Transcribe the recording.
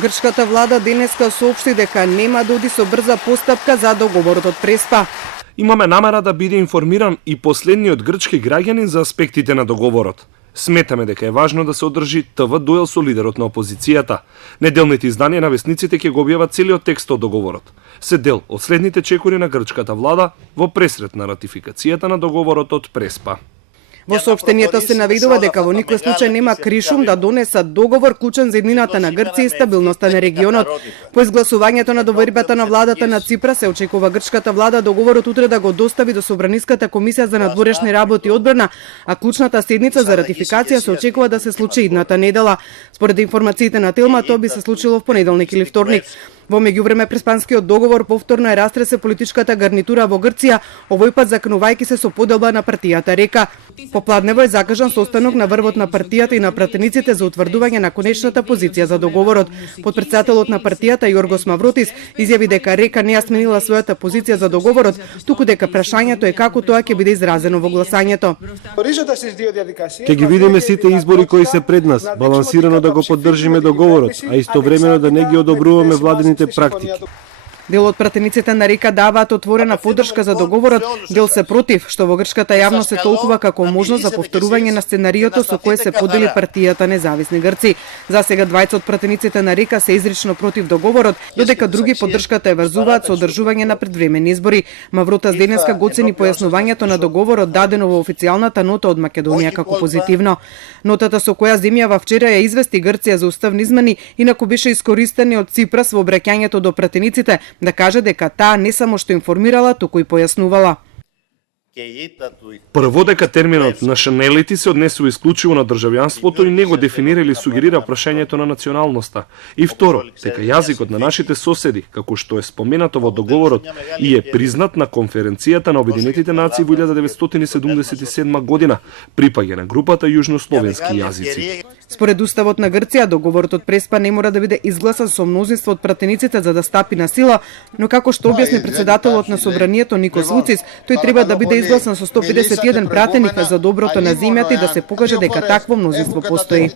Грчката влада денеска соопшти дека нема да оди со брза постапка за договорот од Преспа. Имаме намера да биде информиран и последниот грчки граѓанин за аспектите на договорот. Сметаме дека е важно да се одржи ТВ дуел со лидерот на опозицијата. Неделните изданија на весниците ќе го објават целиот текст од договорот. Се дел од следните чекори на грчката влада во пресрет на ратификацијата на договорот од Преспа. Во соопштението се наведува дека во никој случај нема кришум да донесат договор клучен за еднината на Грција и стабилноста на регионот. По изгласувањето на довербата на владата на Ципра се очекува грчката влада договорот утре да го достави до Собраниската комисија за надворешни работи и одбрана, а клучната седница за ратификација се очекува да се случи идната недела. Според информациите на Телма, тоа би се случило в понеделник или вторник. Во меѓувреме Преспанскиот договор повторно е растресе политичката гарнитура во Грција, овој пат заканувајќи се со поделба на партијата Река. Попладнево е закажан состанок на врвот на партијата и на пратениците за утврдување на конечната позиција за договорот. Подпредседателот на партијата Јоргос Мавротис изјави дека Река не ја сменила својата позиција за договорот, туку дека прашањето е како тоа ќе биде изразено во гласањето. Ќе ги видиме сите избори кои се пред нас, балансирано да го поддржиме договорот, а истовремено да не ги одобруваме владените практики. Дел од пратениците на Река даваат отворена поддршка за договорот, дел се против, што во грчката јавност се толкува како можност за повторување на сценариото со кое се подели партијата Независни Грци. За сега двајца од пратениците на Река се изрично против договорот, додека други поддршката ја врзуваат со одржување на предвремени избори. Мавротас денеска го оцени појаснувањето на договорот дадено во официјалната нота од Македонија како позитивно. Нотата со која земјава вчера ја извести Грција за уставни измени, инаку беше искористена од Ципрас во обраќањето до пратениците, да каже дека таа не само што информирала, туку и појаснувала. Прво дека терминот nationality се однесува исклучиво на државјанството и не го дефинира или сугерира прашањето на националноста. И второ, дека јазикот на нашите соседи, како што е споменато во договорот и е признат на конференцијата на Обединетите нации во 1977 година, припаѓа на групата јужнословенски јазици. Според уставот на Грција, договорот од Преспа не мора да биде изгласан со мнозинство од пратениците за да стапи на сила, но како што објасни председателот на собранието Никос Вуцис, тој треба да биде изгласан со 151 пратеник за доброто на земјата и да се покаже дека такво мнозинство постои.